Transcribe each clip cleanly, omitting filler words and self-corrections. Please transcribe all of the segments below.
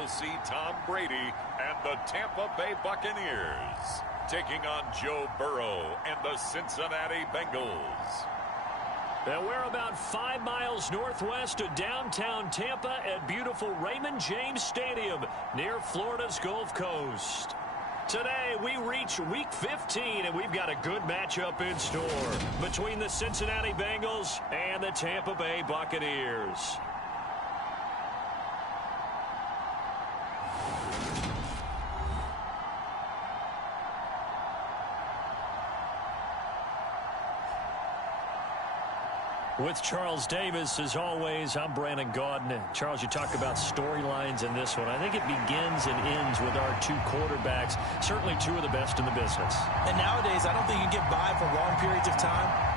we'll see Tom Brady and the Tampa Bay Buccaneers taking on Joe Burrow and the Cincinnati Bengals. And we're about 5 miles northwest of downtown Tampa at beautiful Raymond James Stadium near Florida's Gulf Coast. Today, we reach Week 15, and we've got a good matchup in store between the Cincinnati Bengals and the Tampa Bay Buccaneers. With Charles Davis, as always, I'm Brandon Gaudin. Charles, you talk about storylines in this one. I think it begins and ends with our two quarterbacks, certainly two of the best in the business. And nowadays, I don't think you can get by for long periods of time.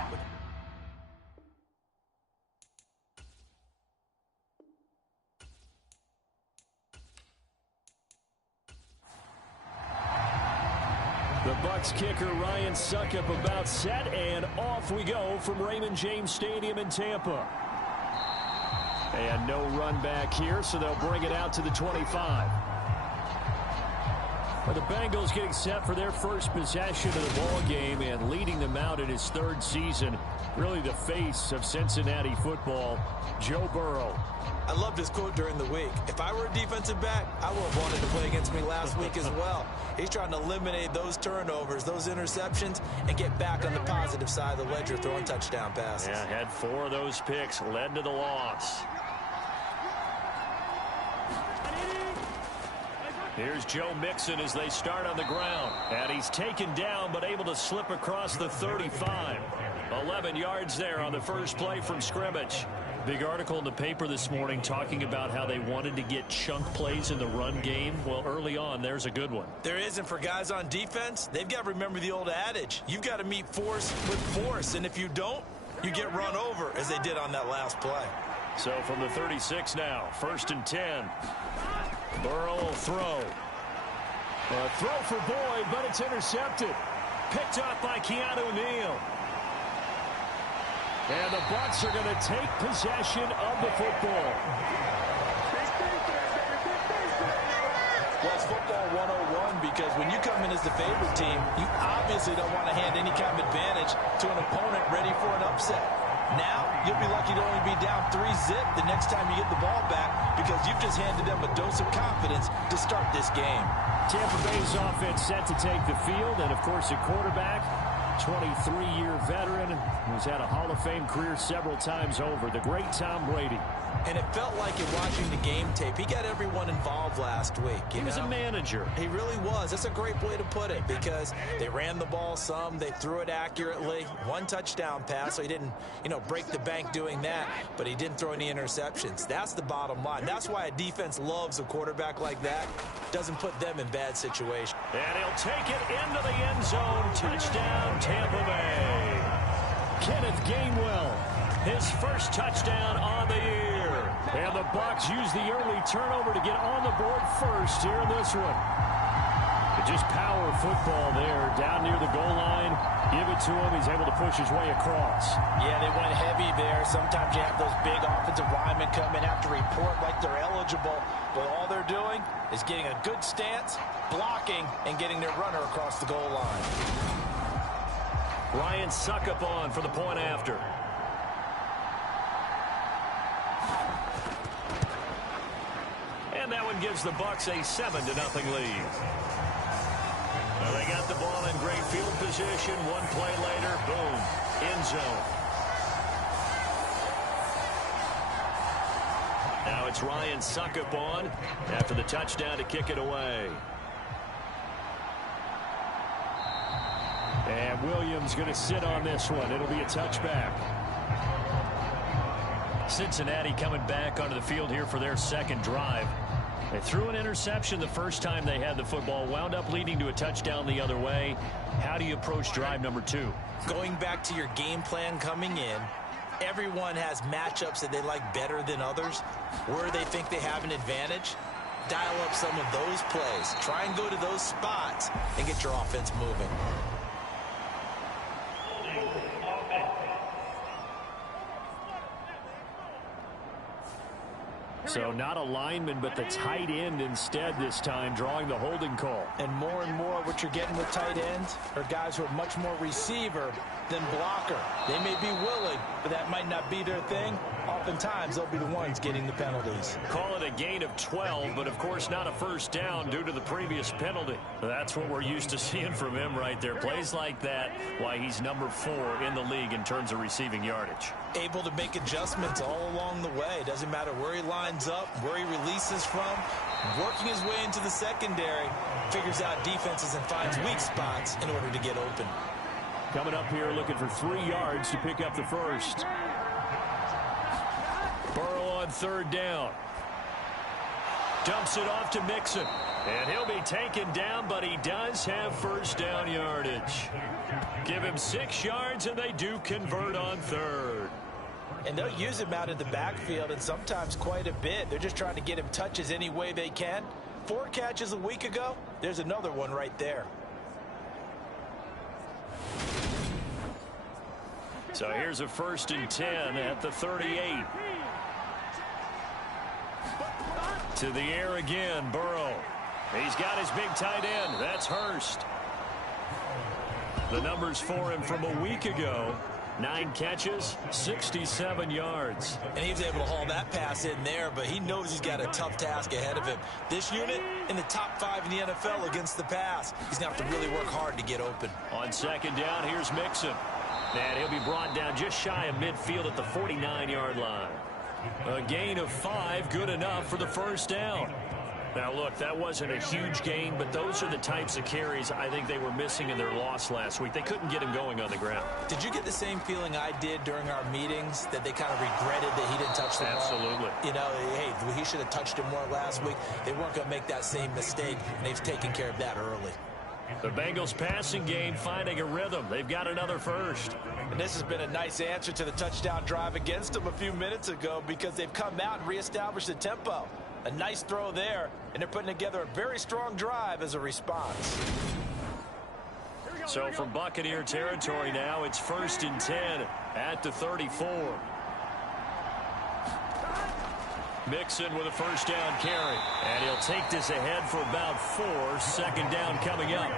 The Bucs kicker Ryan Succop about set, and off we go from Raymond James Stadium in Tampa. And no run back here, so they'll bring it out to the 25. The Bengals getting set for their first possession of the ball game and leading them out in his third season. Really the face of Cincinnati football, Joe Burrow. I loved his quote during the week. If I were a defensive back, I would have wanted to play against me last week as well. He's trying to eliminate those turnovers, those interceptions, and get back on the positive side of the ledger, throwing touchdown passes. Yeah, had 4 of those picks, led to the loss. Here's Joe Mixon as they start on the ground. And he's taken down but able to slip across the 35. 11 yards there on the first play from scrimmage. Big article in the paper this morning talking about how they wanted to get chunk plays in the run game. Well, early on, there's a good one. There isn't for guys on defense. They've got to remember the old adage. You've got to meet force with force, and if you don't, you get run over, as they did on that last play. So from the 36 now, 1st and 10. Burrow will throw. A throw for Boyd, but it's intercepted. Picked up by Keanu Neal. And the Bucs are going to take possession of the football. Well, it's football 101 because when you come in as the favorite team, you obviously don't want to hand any kind of advantage to an opponent ready for an upset. Now, you'll be lucky to only be down 3-0 the next time you get the ball back because you've just handed them a dose of confidence to start this game. Tampa Bay's offense set to take the field, and, of course, a quarterback, 23-year veteran who's had a Hall of Fame career several times over, the great Tom Brady. And it felt like in watching the game tape, he got everyone involved last week. He was a manager. He really was. That's a great way to put it because they ran the ball some, they threw it accurately. 1 touchdown pass, so he didn't, break the bank doing that, but he didn't throw any interceptions. That's the bottom line. That's why a defense loves a quarterback like that. Doesn't put them in bad situations. And he'll take it into the end zone. Touchdown, Tampa Bay. Kenneth Gainwell, his first touchdown on the year. And the Bucs use the early turnover to get on the board first here in this one. Just power football there, down near the goal line. Give it to him. He's able to push his way across. Yeah, they went heavy there. Sometimes you have those big offensive linemen come in, have to report like they're eligible. But all they're doing is getting a good stance, blocking, and getting their runner across the goal line. Ryan Succop on for the point after. And that one gives the Bucs a 7-0 lead. Well, they got the ball in great field position. One play later, boom, end zone. Now it's Ryan Succop on after the touchdown to kick it away. And Williams going to sit on this one. It'll be a touchback. Cincinnati coming back onto the field here for their second drive. They threw an interception the first time they had the football, wound up leading to a touchdown the other way. How do you approach drive number 2? Going back to your game plan coming in, everyone has matchups that they like better than others. Where they think they have an advantage, dial up some of those plays. Try and go to those spots and get your offense moving. So not a lineman, but the tight end instead this time, drawing the holding call. And more what you're getting with tight ends are guys who are much more receiver than blocker. They may be willing, but that might not be their thing. Oftentimes, they'll be the ones getting the penalties. Call it a gain of 12, but of course not a first down due to the previous penalty. That's what we're used to seeing from him right there. Plays like that, why he's number 4 in the league in terms of receiving yardage. Able to make adjustments all along the way. Doesn't matter where he lines up, where he releases from. Working his way into the secondary, figures out defenses and finds weak spots in order to get open. Coming up here looking for 3 yards to pick up the first. Burrow on third down. Dumps it off to Mixon. And he'll be taken down, but he does have first down yardage. Give him 6 yards, and they do convert on third. And they'll use him out in the backfield, and sometimes quite a bit. They're just trying to get him touches any way they can. 4 catches a week ago. There's another one right there. So here's a 1st and 10 at the 38. To the air again, Burrow. He's got his big tight end. That's Hurst. The numbers for him from a week ago. 9 catches, 67 yards. And he was able to haul that pass in there, but he knows he's got a tough task ahead of him. This unit in the top 5 in the NFL against the pass. He's going to have to really work hard to get open. On second down, here's Mixon. And he'll be brought down just shy of midfield at the 49-yard line. A gain of 5, good enough for the first down. Now, look, that wasn't a huge gain, but those are the types of carries I think they were missing in their loss last week. They couldn't get him going on the ground. Did you get the same feeling I did during our meetings, that they kind of regretted that he didn't touch the ball? Absolutely. You know, hey, he should have touched it more last week. They weren't going to make that same mistake, and they've taken care of that early. The Bengals passing game finding a rhythm. They've got another first. And this has been a nice answer to the touchdown drive against them a few minutes ago, because they've come out and reestablished the tempo. A nice throw there, and they're putting together a very strong drive as a response. So from Buccaneer territory now, it's 1st and 10 at the 34. Mixon with a first down carry. And he'll take this ahead for about 4. 2nd down coming up.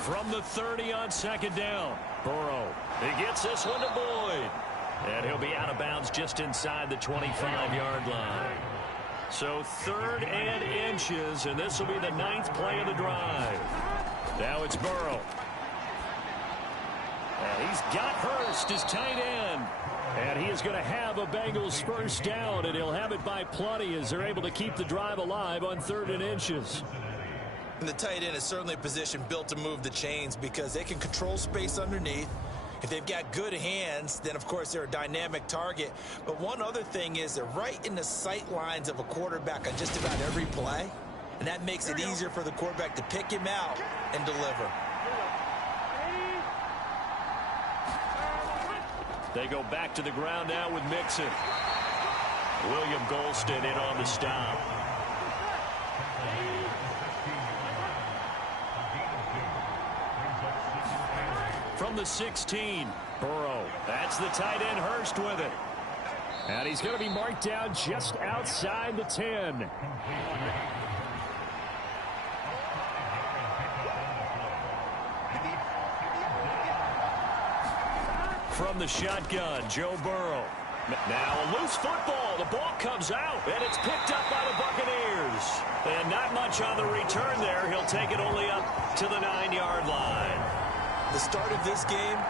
From the 30 on 2nd down. Burrow. He gets this one to Boyd. And he'll be out of bounds just inside the 25-yard line. So 3rd and inches, and this will be the 9th play of the drive. Now it's Burrow. And he's got Hurst, his tight end. And he is going to have a Bengals first down, and he'll have it by plenty as they're able to keep the drive alive on 3rd and inches. And the tight end is certainly a position built to move the chains, because they can control space underneath. If they've got good hands, then, of course, they're a dynamic target. But one other thing is they're right in the sight lines of a quarterback on just about every play. And that makes it easier for the quarterback to pick him out and deliver. They go back to the ground now with Mixon. William Golston in on the stop. From the 16, Burrow. That's the tight end, Hurst, with it. And he's going to be marked down just outside the 10. From the shotgun, Joe Burrow. Now a loose football. The ball comes out, and it's picked up by the Buccaneers. And not much on the return there. He'll take it only up to the 9-yard line. The start of this game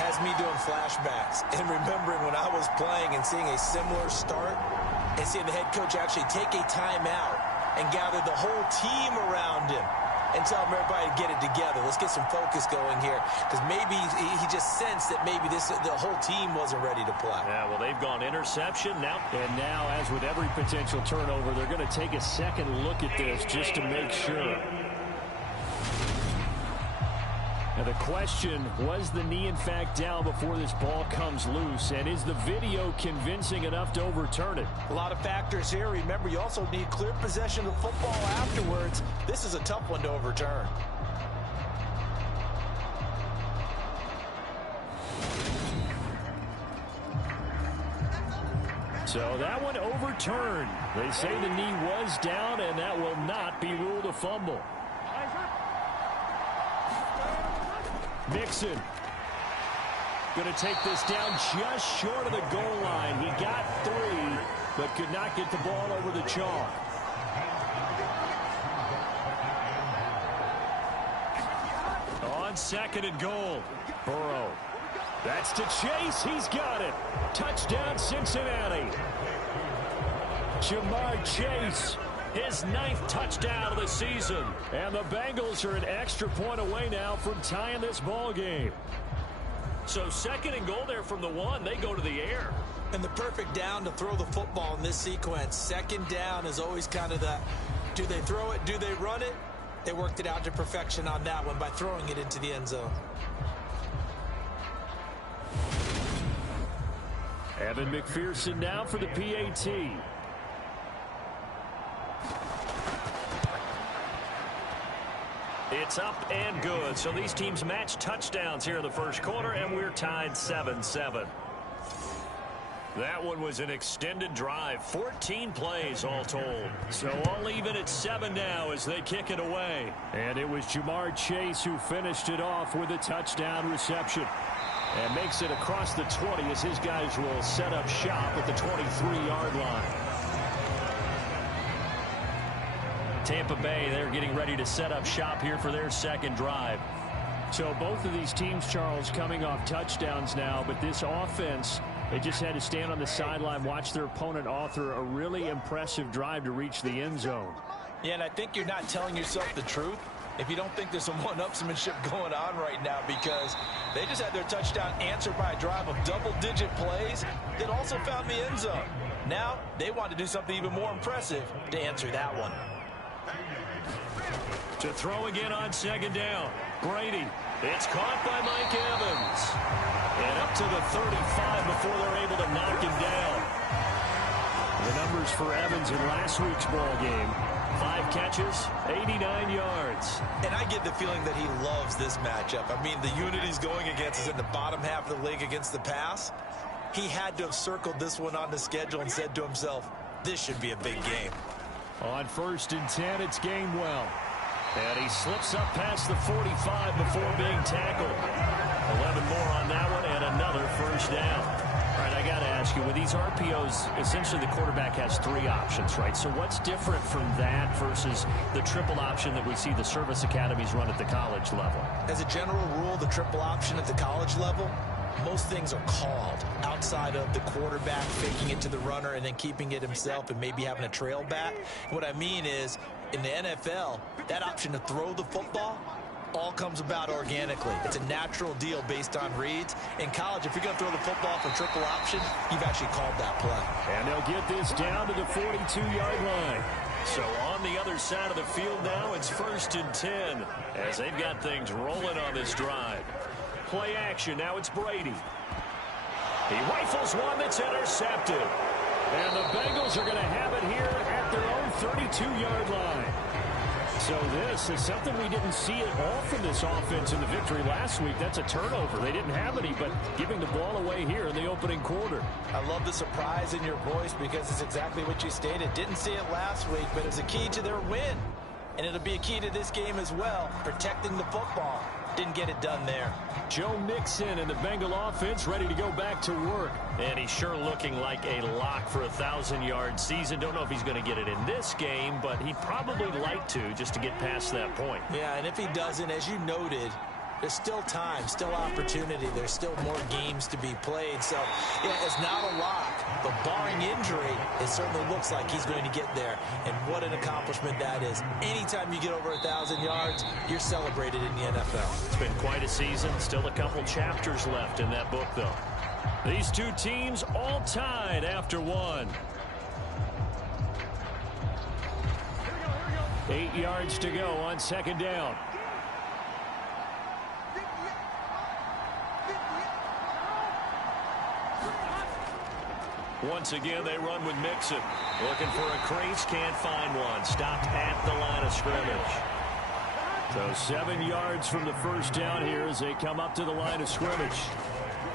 has me doing flashbacks and remembering when I was playing and seeing a similar start and seeing the head coach actually take a timeout and gather the whole team around him and tell everybody to get it together. Let's get some focus going here, because maybe he just sensed that maybe the whole team wasn't ready to play. Yeah, well, they've gone interception now. And now, as with every potential turnover, they're going to take a second look at this just to make sure. Now the question, was the knee in fact down before this ball comes loose? And is the video convincing enough to overturn it? A lot of factors here. Remember, you also need clear possession of the football afterwards. This is a tough one to overturn. So that one overturned. They say the knee was down, and that will not be ruled a fumble. Mixon going to take this down just short of the goal line. He got 3, but could not get the ball over the chalk. On 2nd and goal, Burrow. That's to Chase. He's got it. Touchdown, Cincinnati. Jamar Chase, his 9th touchdown of the season. And the Bengals are an extra point away now from tying this ball game. So 2nd and goal there from the 1. They go to the air. And the perfect down to throw the football in this sequence. 2nd down is always kind of the, do they throw it, do they run it? They worked it out to perfection on that one by throwing it into the end zone. Evan McPherson now for the PAT. It's up and good. So these teams match touchdowns here in the first quarter, and we're tied 7-7. That one was an extended drive. 14 plays all told. So all even at 7 now as they kick it away. And it was Jamar Chase who finished it off with a touchdown reception. And makes it across the 20 as his guys will set up shop at the 23-yard line. Tampa Bay, they're getting ready to set up shop here for their 2nd drive. So both of these teams, Charles, coming off touchdowns now, but this offense, they just had to stand on the sideline, watch their opponent author a really impressive drive to reach the end zone. Yeah, and I think you're not telling yourself the truth if you don't think there's some one-upsmanship going on right now, because they just had their touchdown answered by a drive of double-digit plays that also found the end zone. Now they want to do something even more impressive to answer that one. To throw again on 2nd down. Brady. It's caught by Mike Evans. And up to the 35 before they're able to knock him down. The numbers for Evans in last week's ball game. 5 catches, 89 yards. And I get the feeling that he loves this matchup. I mean, the unit he's going against is in the bottom half of the league against the pass. He had to have circled this one on the schedule and said to himself, this should be a big game. On 1st and 10, it's Gainwell. And he slips up past the 45 before being tackled. 11 more on that one and another first down. All right, I got to ask you, with these RPOs, essentially the quarterback has 3 options, right? So what's different from that versus the triple option that we see the service academies run at the college level? As a general rule, the triple option at the college level, most things are called outside of the quarterback faking it to the runner and then keeping it himself and maybe having a trail back. What I mean is, in the NFL, that option to throw the football all comes about organically. It's a natural deal based on reads. In college, if you're going to throw the football for triple option, you've actually called that play. And they'll get this down to the 42-yard line. So on the other side of the field now, it's 1st and 10 as they've got things rolling on this drive. Play action. Now it's Brady. He rifles one that's intercepted. And the Bengals are going to have it here at their own 32-yard line. So this is something we didn't see at all from this offense in the victory last week. That's a turnover. They didn't have any, but giving the ball away here in the opening quarter. I love the surprise in your voice because it's exactly what you stated. Didn't see it last week, but it's a key to their win. And it'll be a key to this game as well, protecting the football. Didn't get it done there. Joe Mixon and the Bengal offense ready to go back to work. And he's sure looking like a lock for a 1,000-yard season. Don't know if he's going to get it in this game, but he'd probably like to just to get past that point. Yeah, and if he doesn't, as you noted, there's still time, still opportunity. There's still more games to be played. So, yeah, it's not a lock. But barring injury, it certainly looks like he's going to get there. And what an accomplishment that is. Anytime you get over 1,000 yards, you're celebrated in the NFL. It's been quite a season. Still a couple chapters left in that book, though. These two teams all tied after one. 8 yards to go on 2nd down. Once again, they run with Mixon. Looking for a crease, can't find one. Stopped at the line of scrimmage. So 7 yards from the first down here as they come up to the line of scrimmage.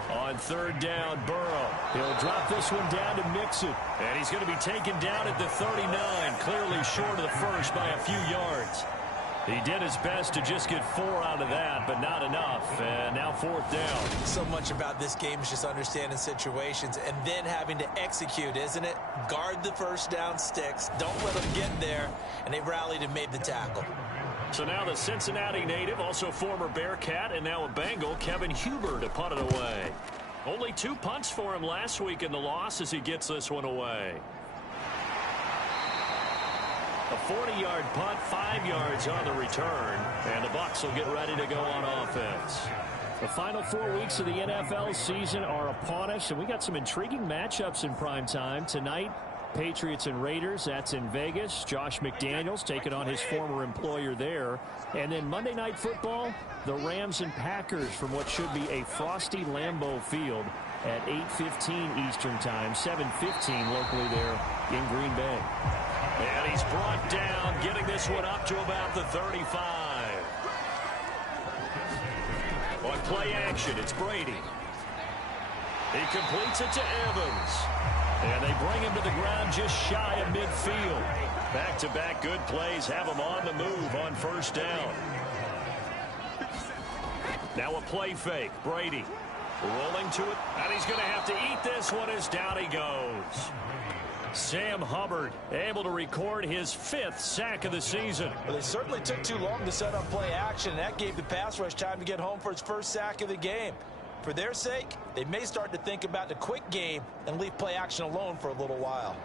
On third down, Burrow. He'll drop this one down to Mixon. And he's going to be taken down at the 39, clearly short of the first by a few yards. He did his best to just get 4 out of that, but not enough. And now fourth down. So much about this game is just understanding situations and then having to execute, isn't it? Guard the first down sticks. Don't let them get there. And they rallied and made the tackle. So now the Cincinnati native, also former Bearcat and now a Bengal, Kevin Huber, to punt it away. Only 2 punts for him last week in the loss as he gets this one away. A 40-yard punt, 5 yards on the return, and the Bucs will get ready to go on offense. The final 4 weeks of the NFL season are upon us, and we got some intriguing matchups in prime time tonight. Patriots and Raiders, that's in Vegas. Josh McDaniels taking on his former employer there. And then Monday Night Football, the Rams and Packers from what should be a frosty Lambeau Field at 8:15 Eastern Time, 7:15 locally there in Green Bay. And he's brought down, getting this one up to about the 35. On play action, it's Brady. He completes it to Evans. And they bring him to the ground just shy of midfield. Back-to-back good plays have him on the move on first down. Now a play fake. Brady rolling to it. And he's going to have to eat this one as down he goes. Sam Hubbard able to record his 5th sack of the season. Well, they certainly took too long to set up play action, and that gave the pass rush time to get home for his first sack of the game. For their sake, they may start to think about the quick game and leave play action alone for a little while.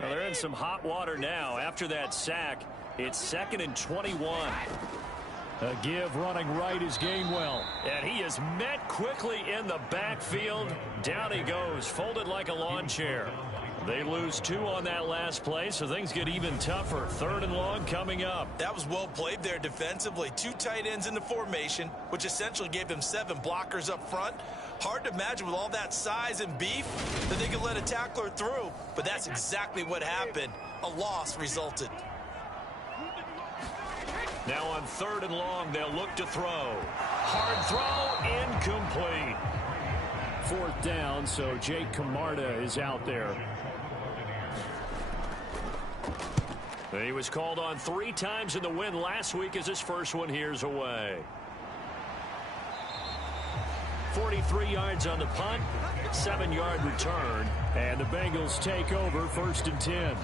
Well, they're in some hot water now. After that sack, it's 2nd and 21. A give running right is Gainwell. And he is met quickly in the backfield. Down he goes, folded like a lawn chair. They lose 2 on that last play, so things get even tougher. 3rd and long coming up. That was well played there defensively. 2 tight ends in the formation, which essentially gave them 7 blockers up front. Hard to imagine with all that size and beef that they could let a tackler through, but that's exactly what happened. A loss resulted. Now on 3rd and long, they'll look to throw. Hard throw, incomplete. 4th down, so Jake Camarda is out there. He was called on 3 times in the win last week as his first one here's away. 43 yards on the punt, 7-yard return, and the Bengals take over 1st and 10.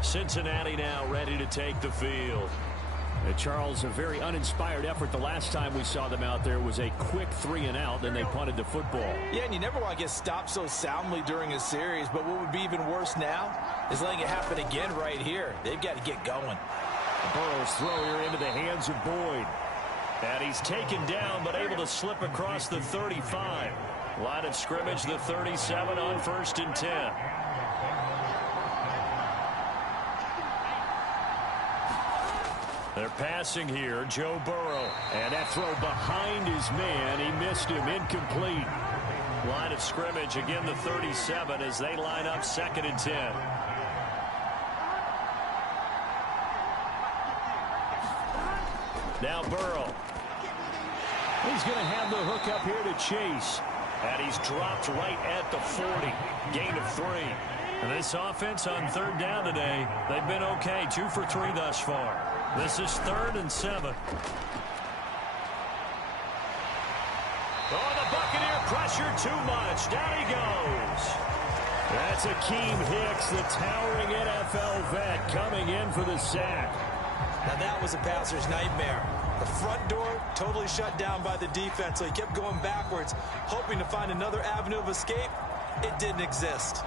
Cincinnati now ready to take the field. Charles, a very uninspired effort. The last time we saw them out there was a quick 3-and-out, then they punted the football. Yeah, and you never want to get stopped so soundly during a series, but what would be even worse now is letting it happen again right here. They've got to get going. Burrow's throw here into the hands of Boyd. And he's taken down, but able to slip across the 35. Line of scrimmage, the 37 on 1st and 10. They're passing here, Joe Burrow. And that throw behind his man, he missed him, incomplete. Line of scrimmage, again the 37 as they line up 2nd and 10. Now Burrow. He's going to have the hook up here to Chase. And he's dropped right at the 40. Gain of 3. And this offense on 3rd down today, they've been okay. 2 for 3 thus far. This is 3rd and 7. Oh, the Buccaneer pressure too much. Down he goes. That's Akeem Hicks, the towering NFL vet, coming in for the sack. Now that was a passer's nightmare. The front door totally shut down by the defense, so he kept going backwards, hoping to find another avenue of escape. It didn't exist.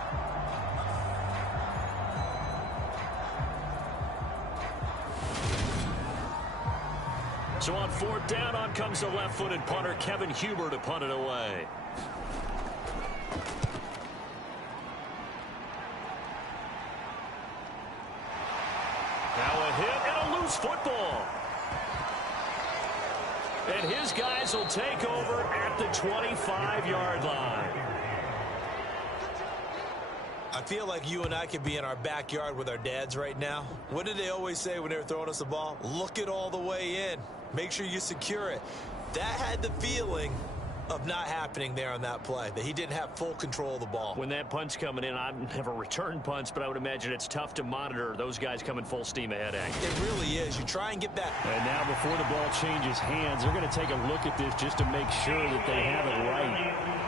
So on 4th down, on comes the left-footed punter, Kevin Huber, to punt it away. Now a hit and a loose football. And his guys will take over at the 25-yard line. I feel like you and I could be in our backyard with our dads right now. What did they always say when they were throwing us the ball? Look it all the way in. Make sure you secure it. That had the feeling of not happening there on that play, that he didn't have full control of the ball. When that punch coming in, I've never returned punts, but I would imagine it's tough to monitor those guys coming full steam ahead. It really is. You try and get back. And now before the ball changes hands, they're going to take a look at this just to make sure that they have it right.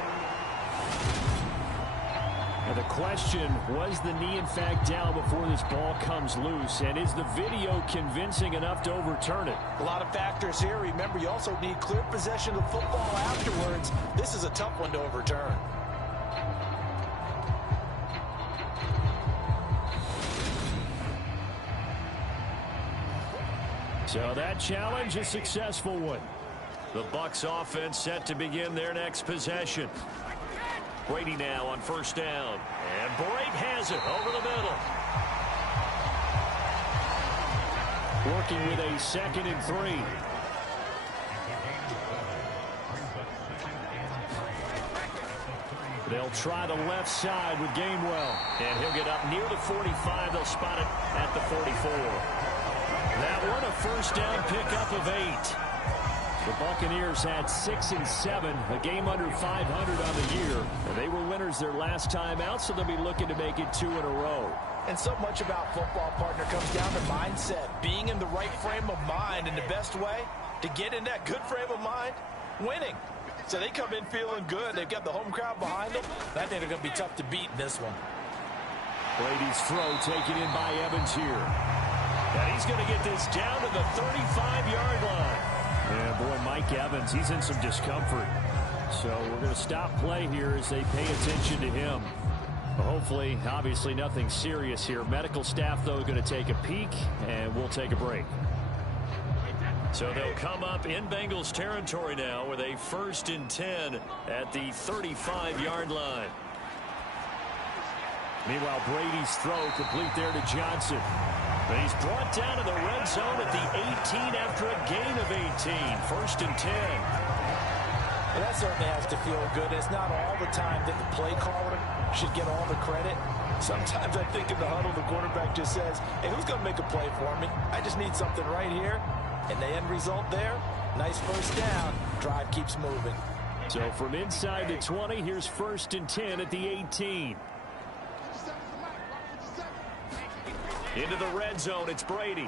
Now the question, was the knee in fact down before this ball comes loose? And is the video convincing enough to overturn it? A lot of factors here. Remember, you also need clear possession of the football afterwards. This is a tough one to overturn. So that challenge, a successful one. The Bucs offense set to begin their next possession. Brady now on first down. And Brady has it over the middle. Working with a 2nd and 3. They'll try the left side with Gainwell. And he'll get up near the 45. They'll spot it at the 44. That one a first down pickup of 8. The Buccaneers had 6 and 7, a game under 500 on the year. And they were winners their last time out, so they'll be looking to make it 2 in a row. And so much about football, partner, comes down to mindset. Being in the right frame of mind, and the best way to get in that good frame of mind, winning. So they come in feeling good. They've got the home crowd behind them. I think they're going to be tough to beat in this one. Brady's throw taken in by Evans here. And he's going to get this down to the 35-yard line. Yeah, boy, Mike Evans, he's in some discomfort. So we're going to stop play here as they pay attention to him. Hopefully, obviously, nothing serious here. Medical staff, though, going to take a peek, and we'll take a break. So they'll come up in Bengals territory now with a 1st and 10 at the 35-yard line. Meanwhile, Brady's throw complete there to Johnson. But he's brought down to the red zone at the 18 after a gain of 18. 1st and 10. Well, that certainly has to feel good. It's not all the time that the play caller should get all the credit. Sometimes I think in the huddle, the quarterback just says, hey, who's going to make a play for me? I just need something right here. And the end result there, nice first down. Drive keeps moving. So from inside the 20, here's 1st and 10 at the 18. Into the red zone, it's Brady.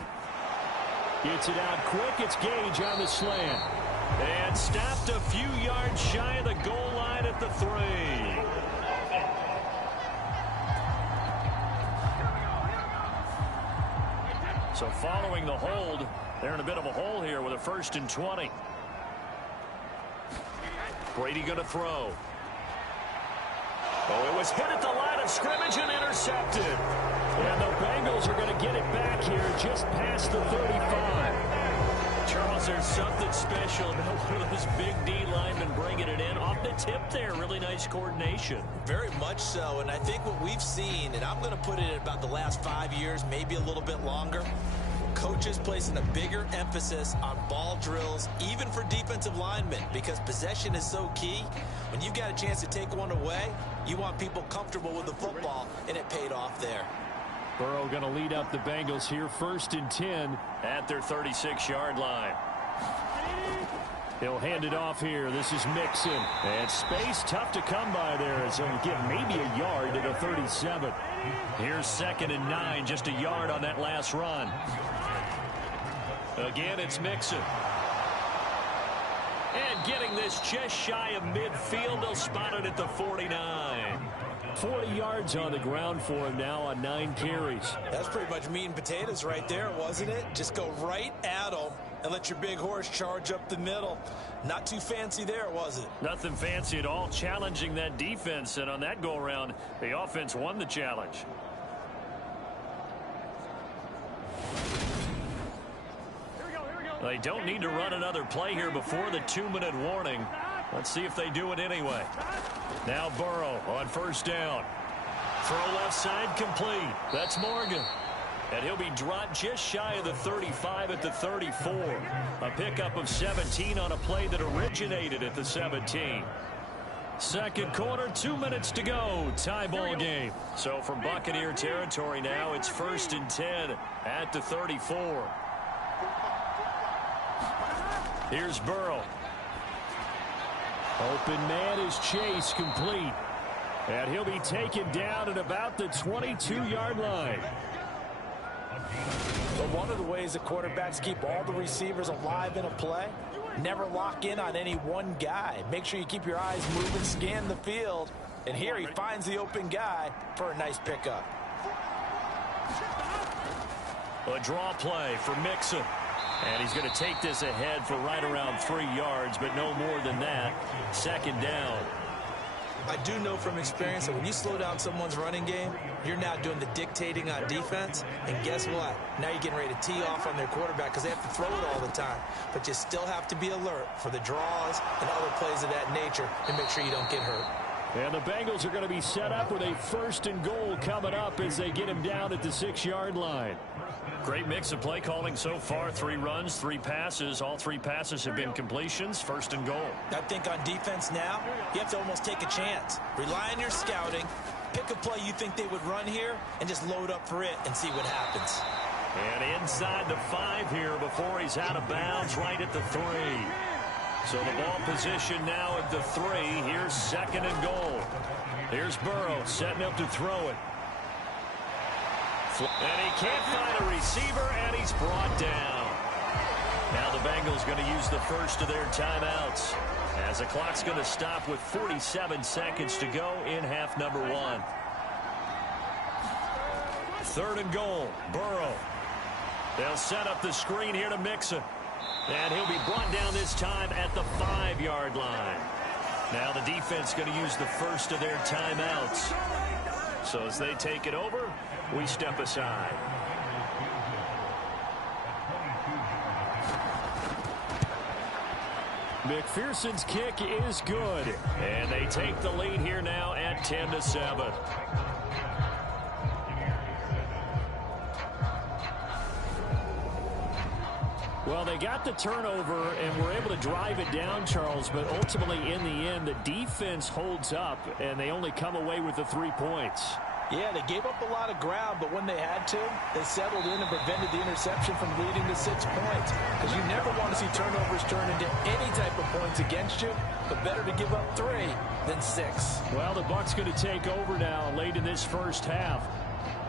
Gets it out quick, it's Gage on the slant. And stopped a few yards shy of the goal line at the 3. So following the hold, they're in a bit of a hole here with a 1st and 20. Brady going to throw. Oh, it was hit at the line of scrimmage and intercepted. And the Bengals are going to get it back here just past the 35. Charles, there's something special about one of those big D linemen bringing it in. Off the tip there, really nice coordination. Very much so, and I think what we've seen, and I'm going to put it in about the last 5 years, maybe a little bit longer, coaches placing a bigger emphasis on ball drills, even for defensive linemen, because possession is so key. When you've got a chance to take one away, you want people comfortable with the football, and it paid off there. Burrow going to lead up the Bengals here, 1st and 10 at their 36-yard line. He'll hand it off here. This is Mixon. And space tough to come by there as he'll get maybe a yard to the 37. Here's 2nd and 9, just a yard on that last run. Again, it's Mixon. And getting this just shy of midfield, they'll spot it at the 49. 40 yards on the ground for him now on 9 carries. That's pretty much meat and potatoes right there, wasn't it? Just go right at him and let your big horse charge up the middle. Not too fancy there, was it? Nothing fancy at all, challenging that defense. And on that go-around, the offense won the challenge. They don't need to run another play here before the 2-minute warning. Let's see if they do it anyway. Now Burrow on first down. Throw left side complete. That's Morgan. And he'll be dropped just shy of the 35 at the 34. A pickup of 17 on a play that originated at the 17. Second quarter, 2 minutes to go. Tie ball game. So from Buccaneer territory now, it's 1st and 10 at the 34. Here's Burrow. Open man is Chase, complete. And he'll be taken down at about the 22-yard line. But one of the ways that quarterbacks keep all the receivers alive in a play, never lock in on any one guy. Make sure you keep your eyes moving, scan the field. And here he finds the open guy for a nice pickup. A draw play for Mixon. And he's going to take this ahead for right around 3 yards, but no more than that. Second down. I do know from experience that when you slow down someone's running game, you're now doing the dictating on defense. And guess what? Now you're getting ready to tee off on their quarterback because they have to throw it all the time. But you still have to be alert for the draws and other plays of that nature to make sure you don't get hurt. And the Bengals are going to be set up with a 1st and goal coming up as they get him down at the 6-yard line. Great mix of play calling so far. 3 runs, 3 passes. All 3 passes have been completions. 1st and goal. I think on defense now, you have to almost take a chance. Rely on your scouting. Pick a play you think they would run here and just load up for it and see what happens. And inside the 5 here before he's out of bounds right at the 3. So the ball position now at the 3. Here's 2nd and goal. Here's Burrow setting up to throw it. And he can't find a receiver, and he's brought down. Now the Bengals going to use the first of their timeouts as the clock's going to stop with 47 seconds to go in half number 1. 3rd and goal, Burrow. They'll set up the screen here to Mixon. And he'll be brought down this time at the 5-yard line. Now the defense going to use the first of their timeouts. So as they take it over, we step aside. McPherson's kick is good. And they take the lead here now at 10-7. Well, they got the turnover and were able to drive it down, Charles, but ultimately in the end, the defense holds up, and they only come away with the 3 points. Yeah, they gave up a lot of ground, but when they had to, they settled in and prevented the interception from leading to 6 points. Because you never want to see turnovers turn into any type of points against you, but better to give up 3 than 6. Well, the Bucs going to take over now late in this first half.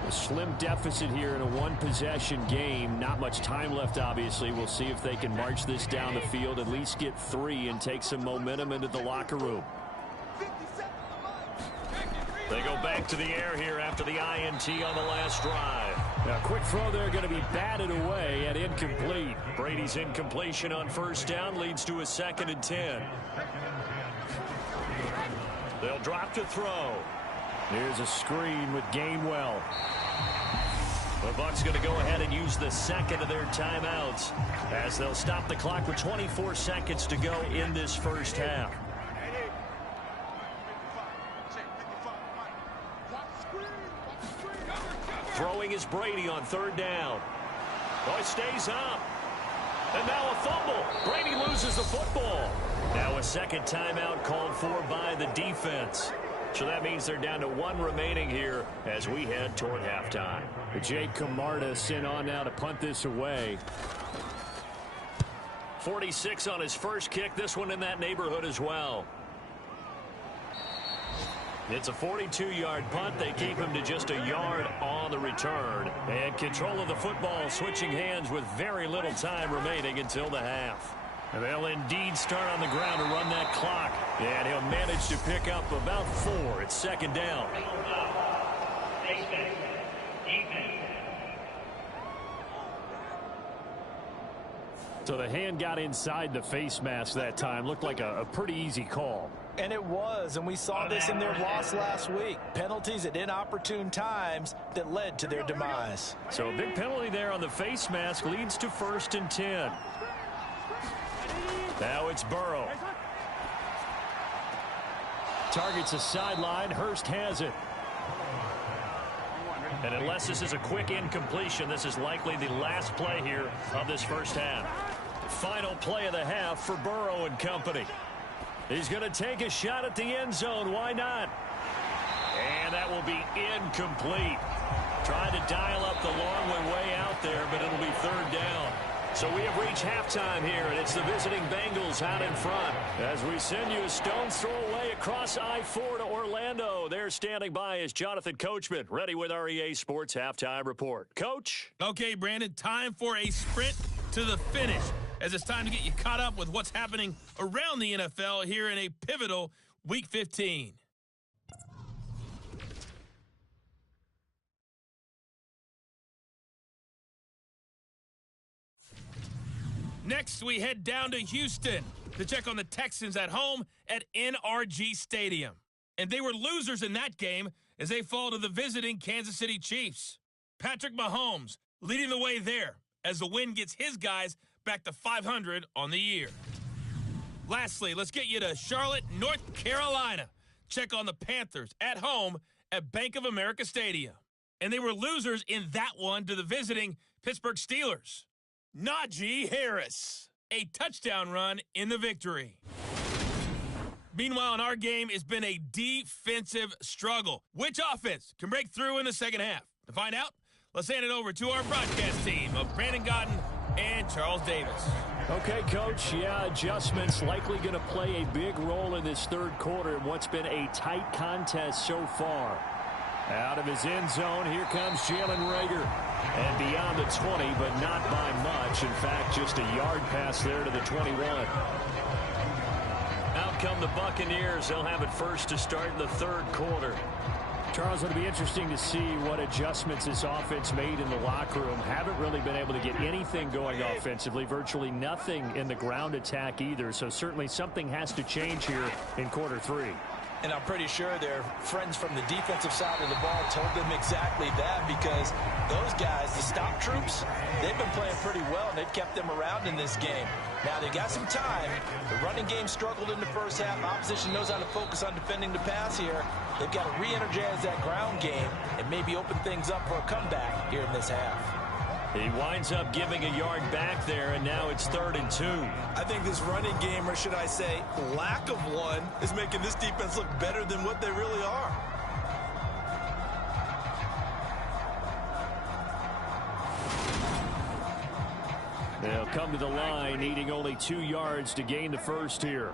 A slim deficit here in a 1-possession game. Not much time left, obviously. We'll see if they can march this down the field, at least get 3 and take some momentum into the locker room. They go back to the air here after the INT on the last drive. Now, quick throw there going to be batted away and incomplete. Brady's incompletion on 1st down leads to a 2nd and 10. They'll drop to throw. Here's a screen with Gainwell. The Bucs going to go ahead and use the 2nd of their timeouts as they'll stop the clock with 24 seconds to go in this first half. Throwing is Brady on 3rd down. Oh, it stays up. And now a fumble. Brady loses the football. Now a 2nd timeout called for by the defense. So that means they're down to 1 remaining here as we head toward halftime. Jake Camarda sent on now to punt this away. 46 on his first kick. This one in that neighborhood as well. It's a 42-yard punt. They keep him to just a yard on the return. And control of the football switching hands with very little time remaining until the half. And they'll indeed start on the ground to run that clock. And he'll manage to pick up about 4. It's 2nd down. So the hand got inside the face mask that time. Looked like a pretty easy call. And it was, and we saw this in their loss last week. Penalties at inopportune times that led to their demise. So a big penalty there on the face mask leads to 1st and 10. Now it's Burrow. Targets a sideline. Hurst has it. And unless this is a quick incompletion, this is likely the last play here of this first half. Final play of the half for Burrow and company. He's going to take a shot at the end zone. Why not? And that will be incomplete. Trying to dial up the long way out there, but it'll be third down. So we have reached halftime here, and it's the visiting Bengals out in front. As we send you a stone's throw away across I-4 to Orlando. There standing by is Jonathan Coachman, ready with our EA Sports Halftime Report. Coach? Okay, Brandon, time for a sprint to the finish, as it's time to get you caught up with what's happening around the NFL here in a pivotal Week 15. Next, we head down to Houston to check on the Texans at home at NRG Stadium. And they were losers in that game as they fall to the visiting Kansas City Chiefs. Patrick Mahomes leading the way there as the win gets his guys back to 500 on the year. Lastly, let's get you to Charlotte, North Carolina. Check on the Panthers at home at Bank of America Stadium. And they were losers in that one to the visiting Pittsburgh Steelers. Najee Harris, a touchdown run in the victory. Meanwhile, in our game, it's been a defensive struggle. Which offense can break through in the second half? To find out, let's hand it over to our broadcast team of Brandon Godden and Charles Davis. Okay, Coach, adjustments likely going to play a big role in this third quarter in what's been a tight contest so far. Out of his end zone, here comes Jalen Reagor. And beyond the 20, but not by much. In fact, just a yard pass there to the 21. Out come the Buccaneers. They'll have it first to start in the third quarter. Charles, it'll be interesting to see what adjustments this offense made in the locker room. Haven't really been able to get anything going offensively. Virtually nothing in the ground attack either. So certainly something has to change here in quarter three. And I'm pretty sure their friends from the defensive side of the ball told them exactly that, because those guys, the stop troops, they've been playing pretty well, and they've kept them around in this game. Now, they got some time. The running game struggled in the first half. Opposition knows how to focus on defending the pass here. They've got to re-energize that ground game and maybe open things up for a comeback here in this half. He winds up giving a yard back there, and now it's 3rd and 2. I think this running game, or should I say lack of one, is making this defense look better than what they really are. They'll come to the line, needing only 2 yards to gain the first here.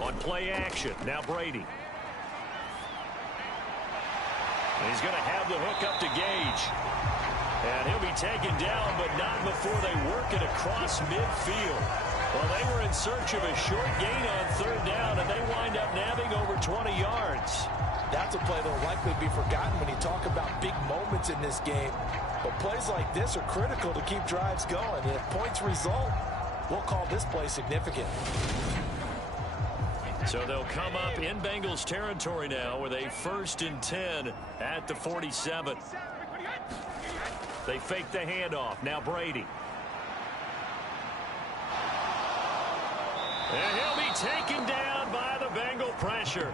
On play action, now Brady. He's going to have the hook up to Gage. And he'll be taken down, but not before they work it across midfield. Well, they were in search of a short gain on 3rd down, and they wind up nabbing over 20 yards. That's a play that will likely be forgotten when you talk about big moments in this game. But plays like this are critical to keep drives going. And if points result, we'll call this play significant. So they'll come up in Bengals territory now with a 1st and 10 at the 47. They fake the handoff. Now Brady. And he'll be taken down by the Bengal pressure.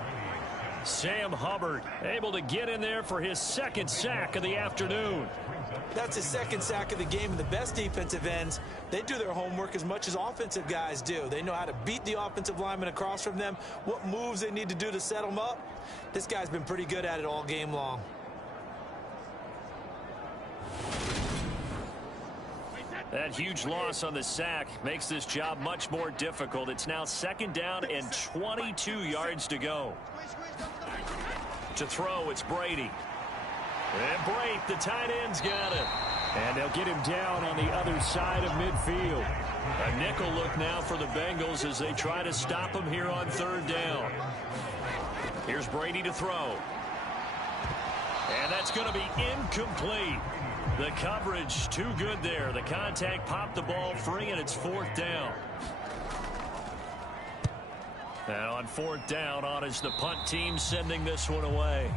Sam Hubbard able to get in there for his 2nd sack of the afternoon. That's his 2nd sack of the game, and the best defensive ends, they do their homework as much as offensive guys do. They know how to beat the offensive lineman across from them, what moves they need to do to set them up. This guy's been pretty good at it all game long. That huge loss on the sack makes this job much more difficult. It's now 2nd down and 22 yards to go. To throw, it's Brady. And Brate, the tight end's got it. And they'll get him down on the other side of midfield. A nickel look now for the Bengals as they try to stop him here on 3rd down. Here's Brady to throw. And that's going to be incomplete. The coverage too good there. The contact popped the ball free, and it's 4th down. And on 4th down, on is the punt team sending this one away.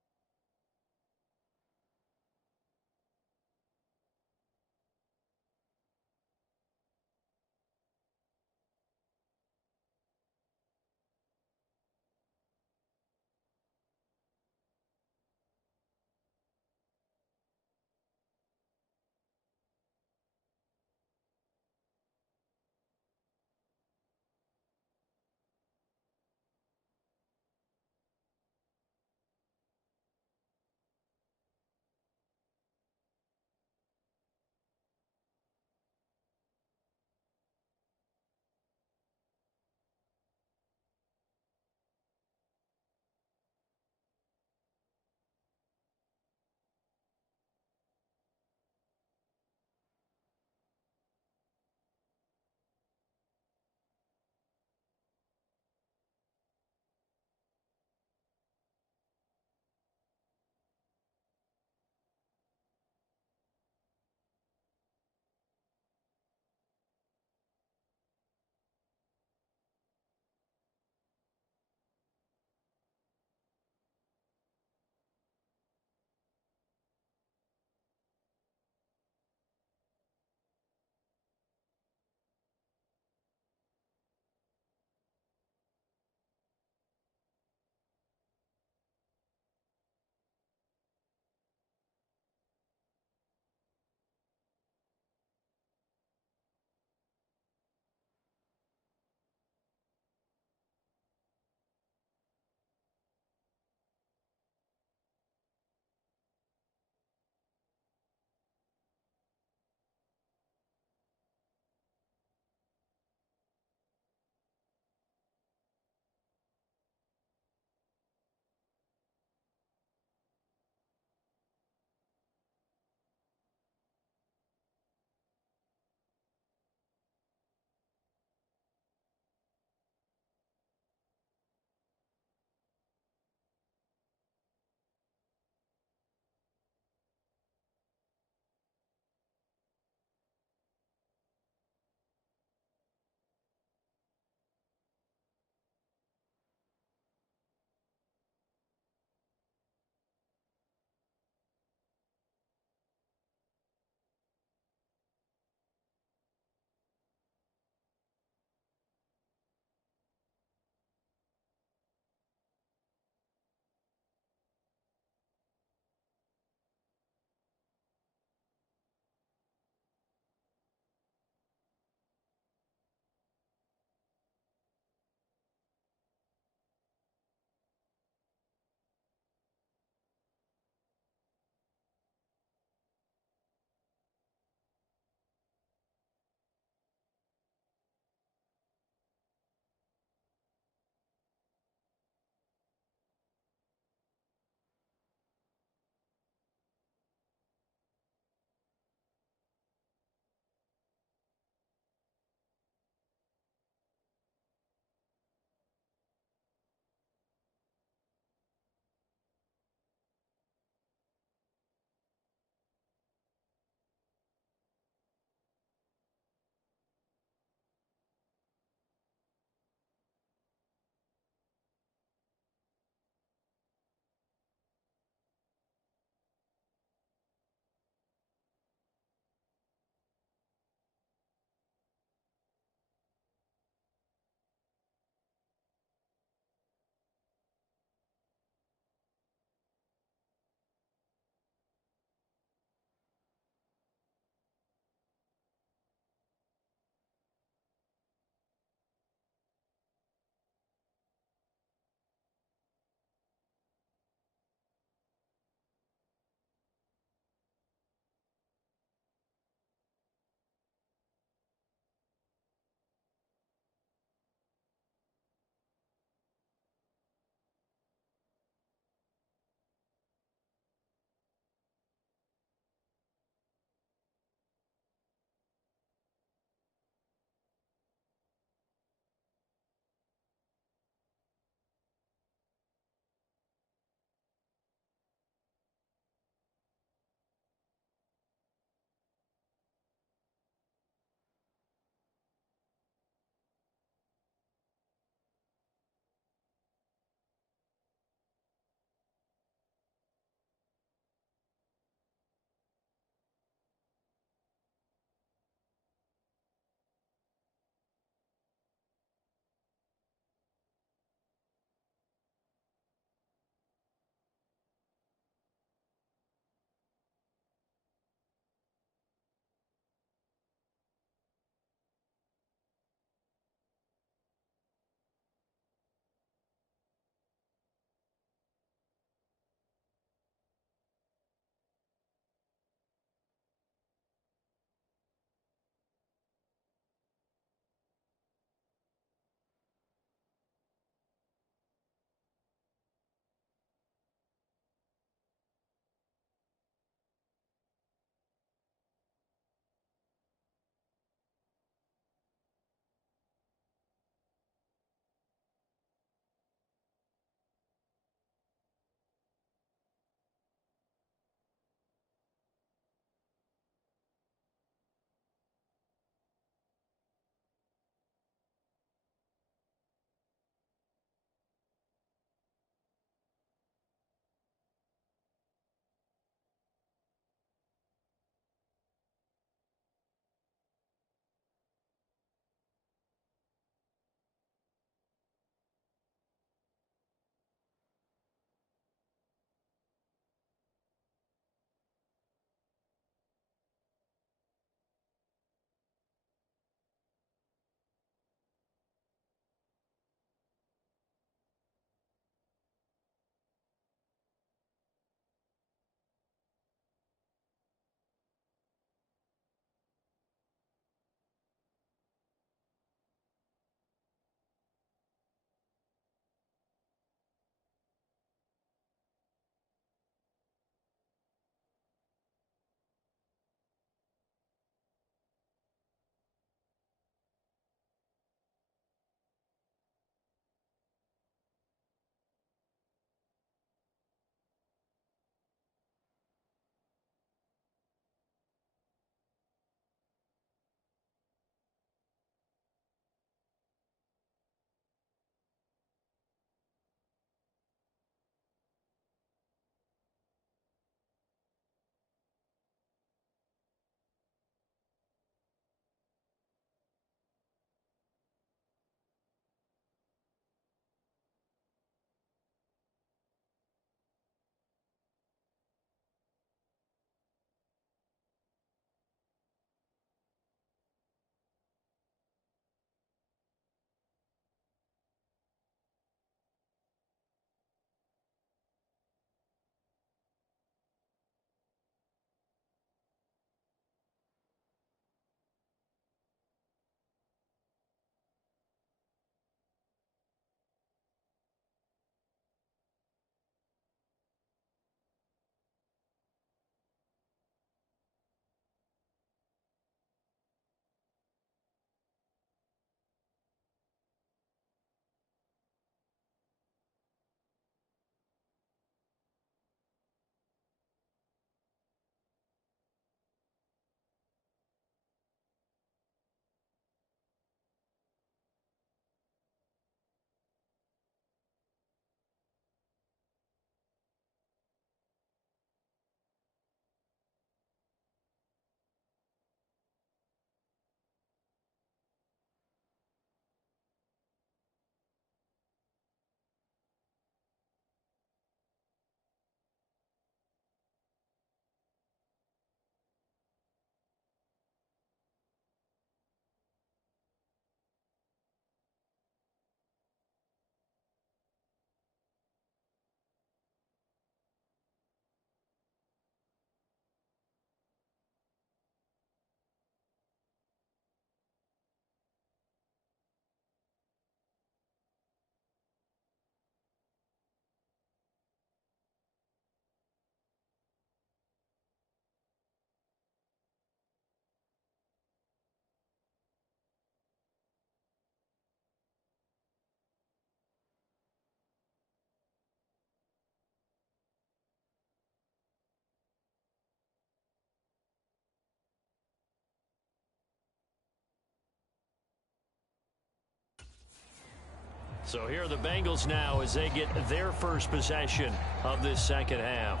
So here are the Bengals now as they get their first possession of this second half.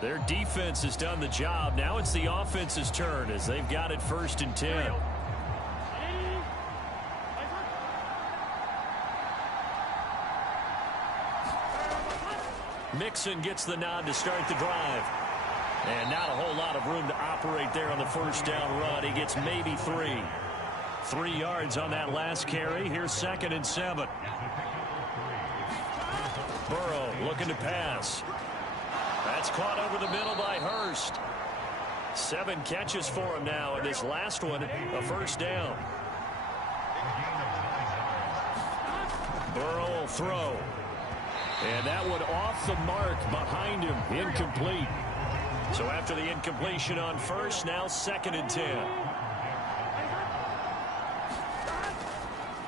Their defense has done the job. Now it's the offense's turn as they've got it 1st and 10. Mixon gets the nod to start the drive. And not a whole lot of room to operate there on the first down run. He gets maybe 3. 3 yards on that last carry. Here's 2nd and 7. Burrow looking to pass. That's caught over the middle by Hurst. 7 catches for him now, and this last one, a first down. Burrow will throw. And that one off the mark behind him, incomplete. So after the incompletion on first, now 2nd and 10.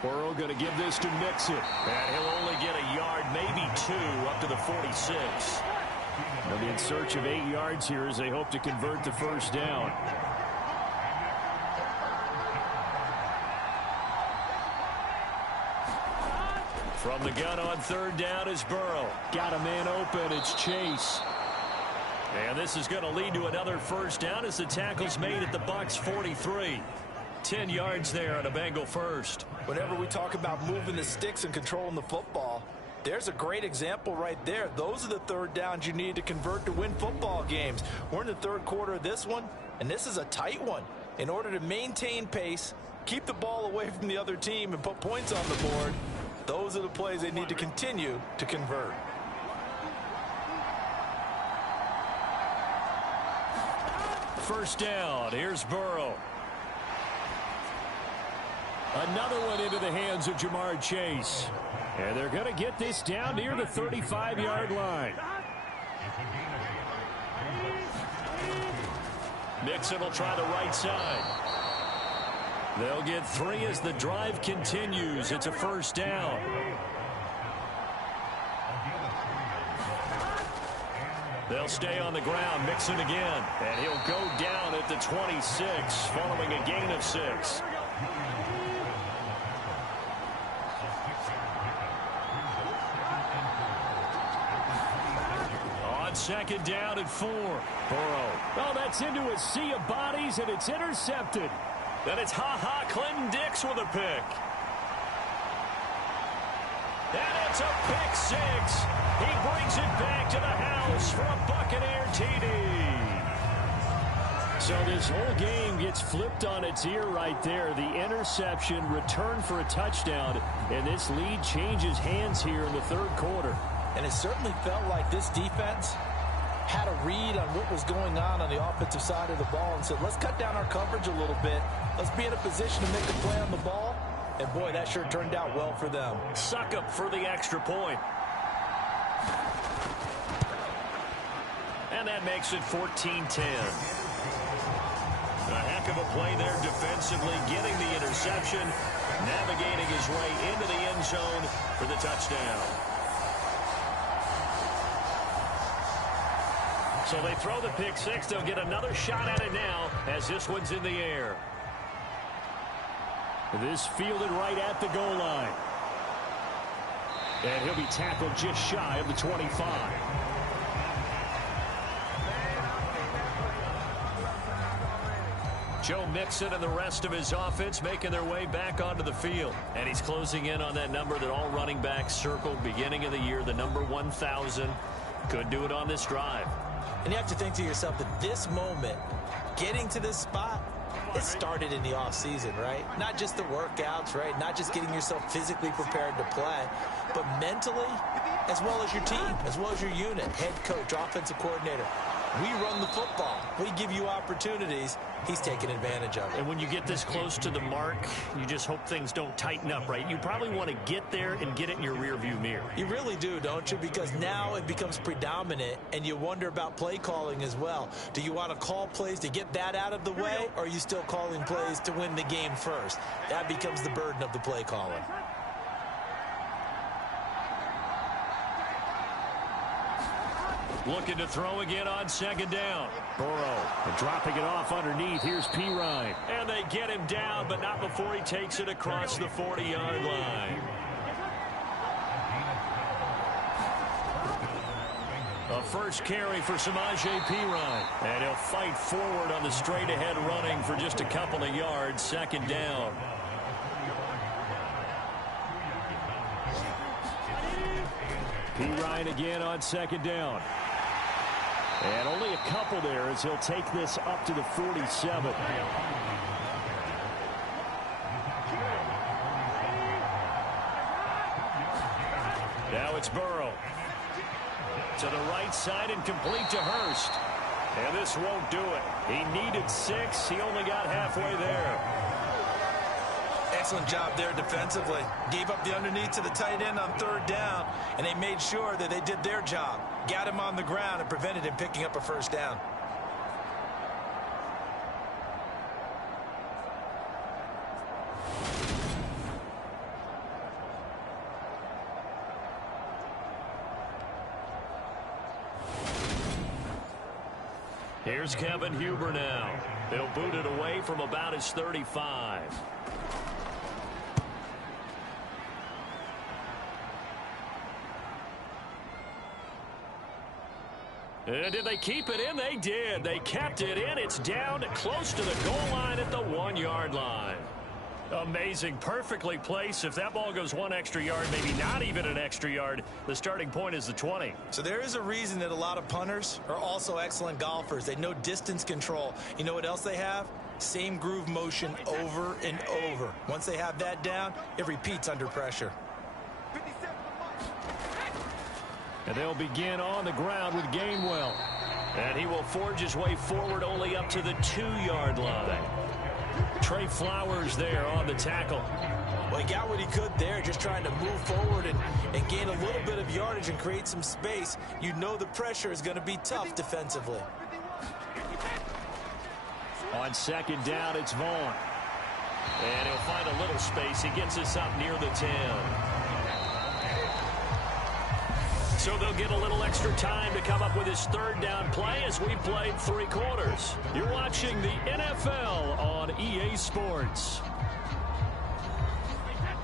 Burrow going to give this to Mixon. And he'll only get a yard, maybe 2, up to the 46. They'll be in search of 8 yards here as they hope to convert the first down. From the gun on 3rd down is Burrow. Got a man open. It's Chase. And this is going to lead to another first down as the tackle's made at the Bucs 43. 10 yards there on a Bengal first. Whenever we talk about moving the sticks and controlling the football, there's a great example right there. Those are the 3rd downs you need to convert to win football games. We're in the 3rd quarter of this one, and this is a tight one. In order to maintain pace, keep the ball away from the other team, and put points on the board, those are the plays they need to continue to convert. First down. Here's Burrow. Another one into the hands of Jamar Chase. And they're going to get this down near the 35-yard line. Mixon will try the right side. They'll get 3 as the drive continues. It's a first down. They'll stay on the ground. Mixon again. And he'll go down at the 26 following a gain of 6. On 2nd down at 4. Burrow. Oh, that's into a sea of bodies, and it's intercepted. Then it's Clinton Dix with a pick. And it's a pick 6. He brings it back to the house for a Buccaneer TD. So this whole game gets flipped on its ear right there. The interception, return for a touchdown, and this lead changes hands here in the 3rd quarter. And it certainly felt like this defense had a read on what was going on the offensive side of the ball and said, let's cut down our coverage a little bit. Let's be in a position to make a play on the ball. And, boy, that sure turned out well for them. Suck up for the extra point. And that makes it 14-10. A heck of a play there defensively, getting the interception, navigating his way into the end zone for the touchdown. So they throw the pick 6. They'll get another shot at it now as this one's in the air. This fielded right at the goal line. And he'll be tackled just shy of the 25. Joe Mixon and the rest of his offense making their way back onto the field. And he's closing in on that number that all running backs circled beginning of the year, the number 1,000. Could do it on this drive. And you have to think to yourself that this moment, getting to this spot, it started in the offseason, right? Not just the workouts, right? Not just getting yourself physically prepared to play, but mentally, as well as your team, as well as your unit, head coach, offensive coordinator. We run the football. We give you opportunities. He's taking advantage of it. And when you get this close to the mark, you just hope things don't tighten up, right? You probably want to get there and get it in your rearview mirror. You really do, don't you? Because now it becomes predominant, and you wonder about play calling as well. Do you want to call plays to get that out of the way, or are you still calling plays to win the game first? That becomes the burden of the play calling. Looking to throw again on 2nd down. Burrow dropping it off underneath. Here's Pirine. And they get him down, but not before he takes it across the 40-yard line. A first carry for Samaje Perine. And he'll fight forward on the straight-ahead running for just a couple of yards. Second down. Perine again on second down. And only a couple there as he'll take this up to the 47. Now it's Burrow. To the right side and complete to Hurst. And this won't do it. He needed 6. He only got halfway there. Excellent job there defensively. Gave up the underneath to the tight end on third down, and they made sure that they did their job. Got him on the ground and prevented him picking up a first down. Here's Kevin Huber now. He'll boot it away from about his 35. And did they keep it in? They did. They kept it in. It's down close to the goal line at the 1-yard line. Amazing. Perfectly placed. If that ball goes 1 extra yard, maybe not even an extra yard, the starting point is the 20. So there is a reason that a lot of punters are also excellent golfers. They know distance control. You know what else they have? Same groove motion over and over. Once they have that down, it repeats under pressure. And they'll begin on the ground with Gainwell. And he will forge his way forward only up to the 2-yard line. Trey Flowers there on the tackle. Well, he got what he could there, just trying to move forward and gain a little bit of yardage and create some space. You know the pressure is going to be tough defensively. On second down, it's Vaughn. And he'll find a little space. He gets us up near the 10. So they'll get a little extra time to come up with his third down play as we played 3 quarters. You're watching the NFL on EA Sports.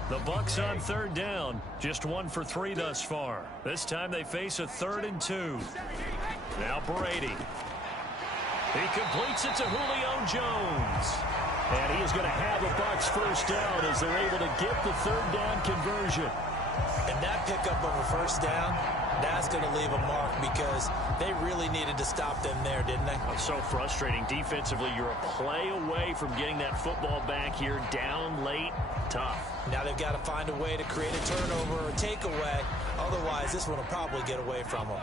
The Bucs on third down, just 1 for 3 thus far. This time they face a 3rd and 2. Now Brady. He completes it to Julio Jones. And he is going to have a Bucs first down as they're able to get the third down conversion. And that pickup of a first down, that's going to leave a mark because they really needed to stop them there, didn't they? It's so frustrating. Defensively, you're a play away from getting that football back here. Down late, tough. Now they've got to find a way to create a turnover or a takeaway. Otherwise, this one will probably get away from them.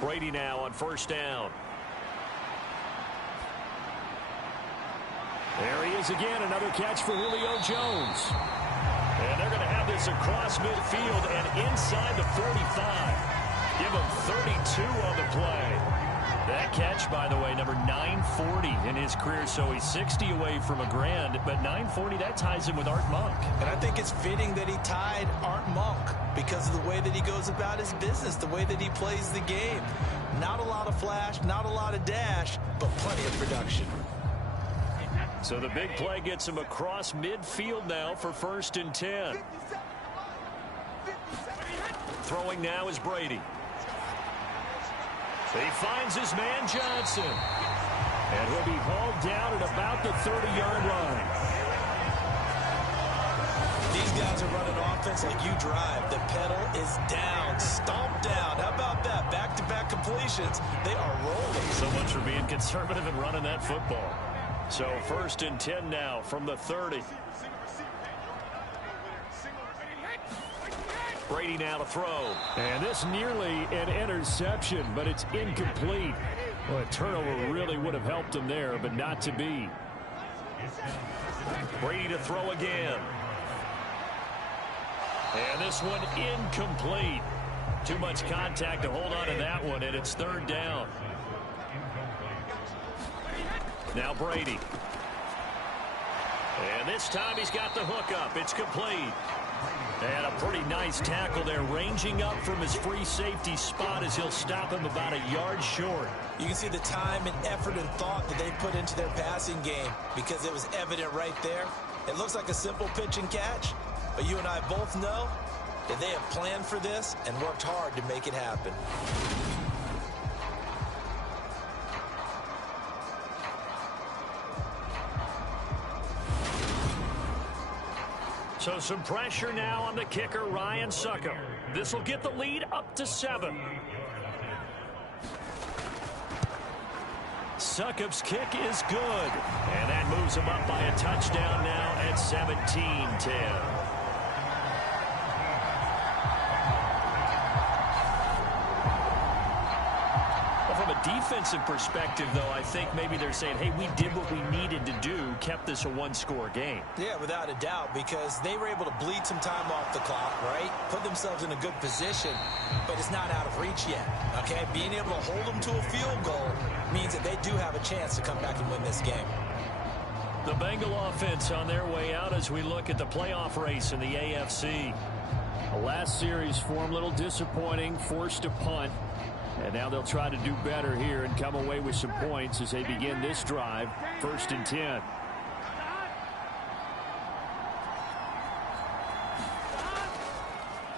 Brady now on first down. There he is again, another catch for Julio Jones. And they're going to have this across midfield and inside the 45. Give him 32 on the play. That catch, by the way, number 940 in his career, so he's 60 away from a grand, but 940, that ties him with Art Monk. And I think it's fitting that he tied Art Monk because of the way that he goes about his business, the way that he plays the game. Not a lot of flash, not a lot of dash, but plenty of production. So the big play gets him across midfield now for 1st and 10. Throwing now is Brady. He finds his man Johnson. And he'll be hauled down at about the 30-yard line. These guys are running offense like you drive. The pedal is down, stomped down. How about that? Back-to-back completions. They are rolling. So much for being conservative and running that football. So 1st and 10 now from the 30. Brady now to throw. And this nearly an interception, but it's incomplete. Well, a turnover really would have helped him there, but not to be. Brady to throw again. And this one incomplete. Too much contact to hold on to that one, and it's 3rd down. Now Brady. And this time he's got the hook up. It's complete. And a pretty nice tackle there, ranging up from his free safety spot as he'll stop him about a yard short. You can see the time and effort and thought that they put into their passing game because it was evident right there. It looks like a simple pitch and catch, but you and I both know that they have planned for this and worked hard to make it happen. So some pressure now on the kicker, Ryan Succop. This will get the lead up to 7. Succop's kick is good. And that moves him up by a touchdown now at 17-10. From a defensive perspective, though, I think maybe they're saying, hey, we did what we needed to do, kept this a one-score game. Yeah, without a doubt, because they were able to bleed some time off the clock, right? Put themselves in a good position, but it's not out of reach yet, okay? Being able to hold them to a field goal means that they do have a chance to come back and win this game. The Bengal offense on their way out as we look at the playoff race in the AFC. The last series for them, a little disappointing, forced to punt. And now they'll try to do better here and come away with some points as they begin this drive, 1st and 10.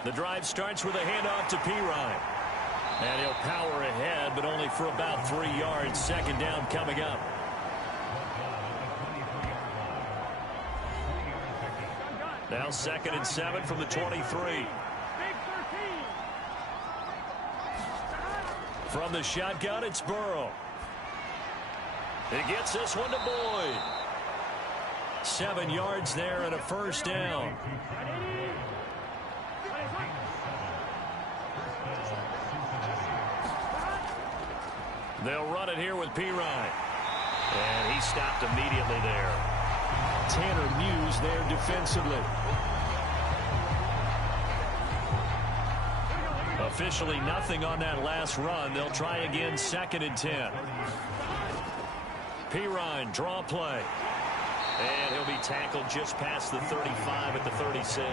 The drive starts with a handoff to Pirine. And he'll power ahead, but only for about 3 yards. 2nd down coming up. Now 2nd and 7 from the 23. From the shotgun, it's Burrow. He gets this one to Boyd. 7 yards there and a 1st down. They'll run it here with Pirine. And he stopped immediately there. Tanner Muse there defensively. Officially nothing on that last run. They'll try again, 2nd and 10. Pirine, draw play. And he'll be tackled just past the 35 at the 36.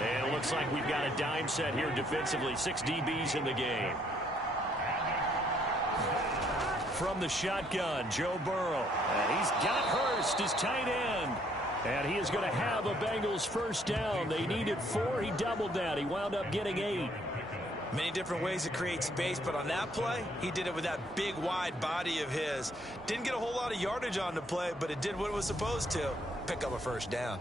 And it looks like we've got a dime set here defensively. 6 DBs in the game. From the shotgun, Joe Burrow. And he's got Hurst, his tight end. And he is going to have a Bengals 1st down. They needed 4. He doubled that. He wound up getting 8. Many different ways to create space, but on that play, he did it with that big, wide body of his. Didn't get a whole lot of yardage on the play, but it did what it was supposed to. Pick up a 1st down.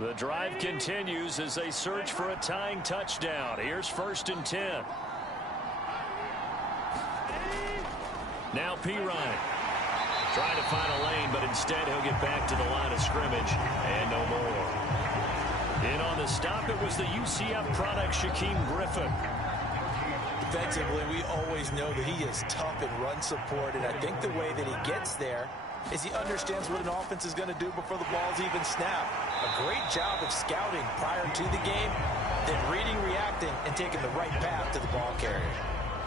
The drive continues as they search for a tying touchdown. Here's 1st and 10. Now Pirine. Trying to find a lane, but instead he'll get back to the line of scrimmage and no more. In on the stop, it was the UCF product, Shaquem Griffin. Defensively, we always know that he is tough in run support, and I think the way that he gets there is he understands what an offense is going to do before the ball's even snapped. A great job of scouting prior to the game, then reading, reacting, and taking the right path to the ball carrier.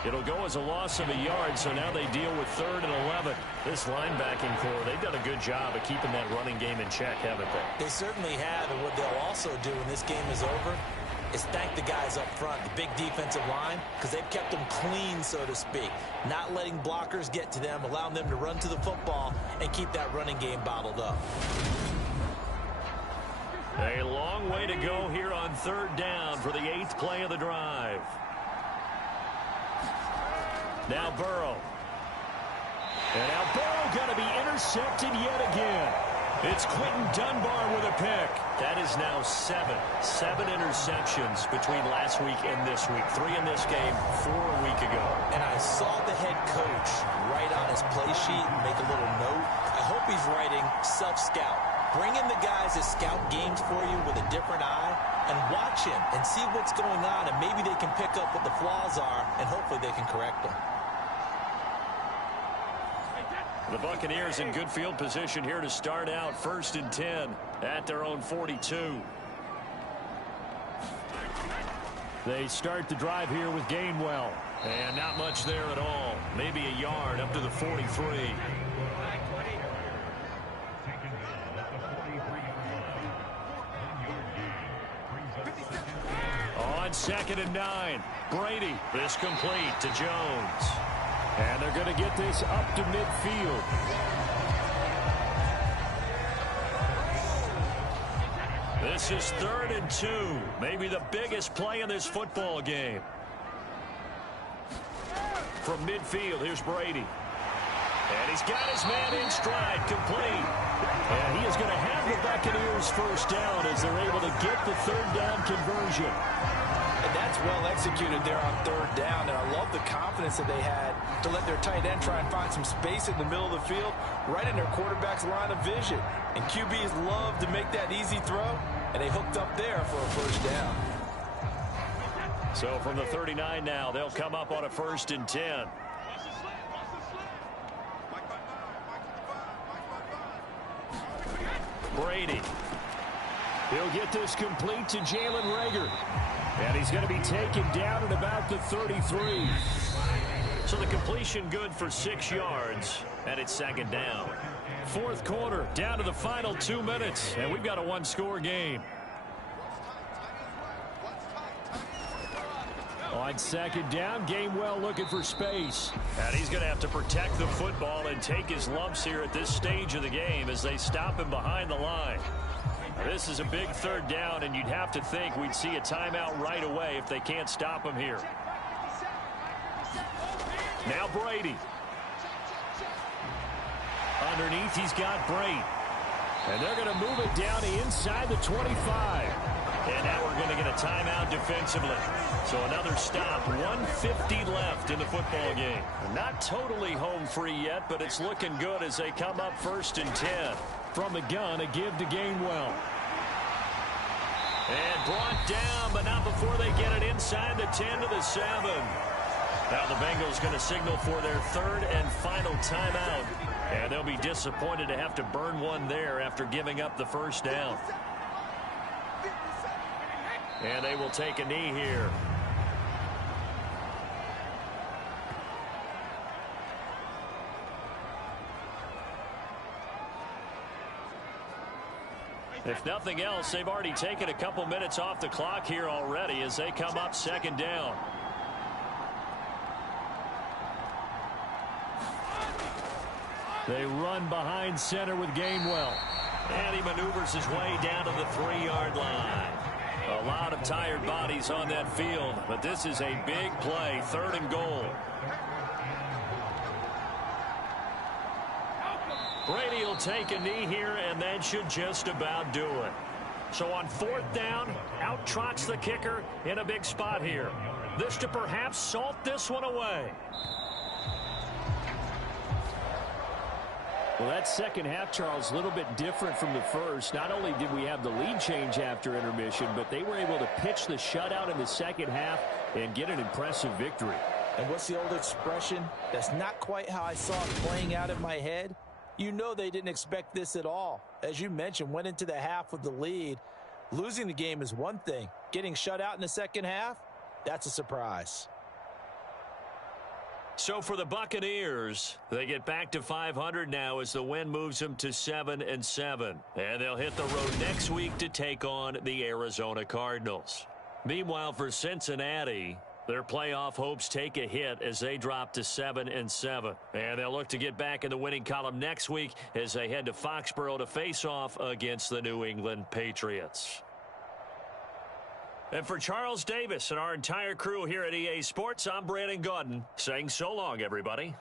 It'll go as a loss of a yard, so now they deal with 3rd and 11. This linebacking core, they've done a good job of keeping that running game in check, haven't they? They certainly have, and what they'll also do when this game is over is thank the guys up front, the big defensive line, because they've kept them clean, so to speak. Not letting blockers get to them, allowing them to run to the football and keep that running game bottled up. A long way to go here on 3rd down for the 8th play of the drive. Now Burrow. And now Burrow going to be intercepted yet again. It's Quentin Dunbar with a pick. That is now 7 interceptions between last week and this week. 3 in this game, 4 a week ago. And I saw the head coach write on his play sheet and make a little note. I hope he's writing self-scout. Bring in the guys that scout games for you with a different eye and watch him and see what's going on, and maybe they can pick up what the flaws are, and hopefully they can correct them. The Buccaneers in good field position here to start out, 1st and 10 at their own 42. They start the drive here with Gainwell. And not much there at all. Maybe a yard up to the 43. On 2nd and 9, Brady. This complete to Jones. And they're going to get this up to midfield. This is 3rd and 2. Maybe the biggest play in this football game. From midfield, here's Brady. And he's got his man in stride, complete. And he is going to have the Buccaneers first down as they're able to get the 3rd down conversion. And that's well executed there on 3rd down. And I love the confidence that they had to let their tight end try and find some space in the middle of the field, right in their quarterback's line of vision. And QBs love to make that easy throw, and they hooked up there for a first down. So from the 39 now, they'll come up on a 1st and 10. Brady. He'll get this complete to Jalen Reagor. And he's going to be taken down at about the 33. So the completion good for 6 yards, and it's 2nd down. 4th quarter, down to the final 2 minutes, and we've got a 1-score game. On 2nd down, Gainwell looking for space. And he's going to have to protect the football and take his lumps here at this stage of the game as they stop him behind the line. Now, this is a big 3rd down, and you'd have to think we'd see a timeout right away if they can't stop him here. Now Brady. Underneath, he's got Brate. And they're going to move it down to inside the 25. And now we're going to get a timeout defensively. So another stop, 1:50 left in the football game. Not totally home free yet, but it's looking good as they come up 1st and 10. From the gun, a give to Gainwell. And brought down, but not before they get it inside the 10 to the 7. Now the Bengals going to signal for their 3rd and final timeout. And they'll be disappointed to have to burn one there after giving up the 1st down. And they will take a knee here. If nothing else, they've already taken a couple minutes off the clock here already as they come up 2nd down. They run behind center with Gainwell. And he maneuvers his way down to the 3-yard line. A lot of tired bodies on that field, but this is a big play, 3rd and goal. Brady will take a knee here, and that should just about do it. So on 4th down, out trots the kicker in a big spot here. This to perhaps salt this one away. Well, that second half, Charles, a little bit different from the first. Not only did we have the lead change after intermission, but they were able to pitch the shutout in the second half and get an impressive victory. And what's the old expression? That's not quite how I saw it playing out in my head. You know they didn't expect this at all. As you mentioned, went into the half with the lead. Losing the game is one thing. Getting shut out in the second half, that's a surprise. So for the Buccaneers, they get back to 500 now as the win moves them to 7-7. And they'll hit the road next week to take on the Arizona Cardinals. Meanwhile, for Cincinnati, their playoff hopes take a hit as they drop to 7-7. And they'll look to get back in the winning column next week as they head to Foxborough to face off against the New England Patriots. And for Charles Davis and our entire crew here at EA Sports, I'm Brandon Gaudin saying so long, everybody.